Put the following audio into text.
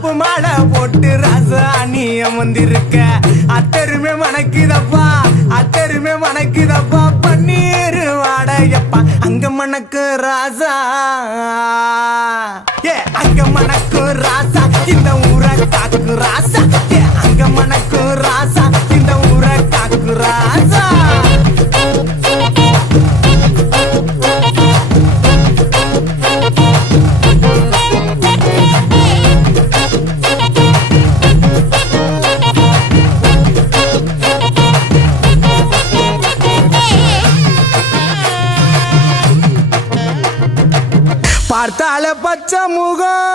மாப்பு மாலை போட்டு ராசாணிய வந்திருக்க அத்தருமே மணக்குதப்பா அத்தருமே மணக்குதப்பா பன்னீர் வாடையப்பா அங்க மணக்கு ராசா ஏ அங்க மணக்கு ராசா இந்த ஊரை காக்கு ராசா ஏ அங்க மணக்கு ராசா இந்த ஊரை காக்கு ராசா பார்த்தால பச்சை முகம்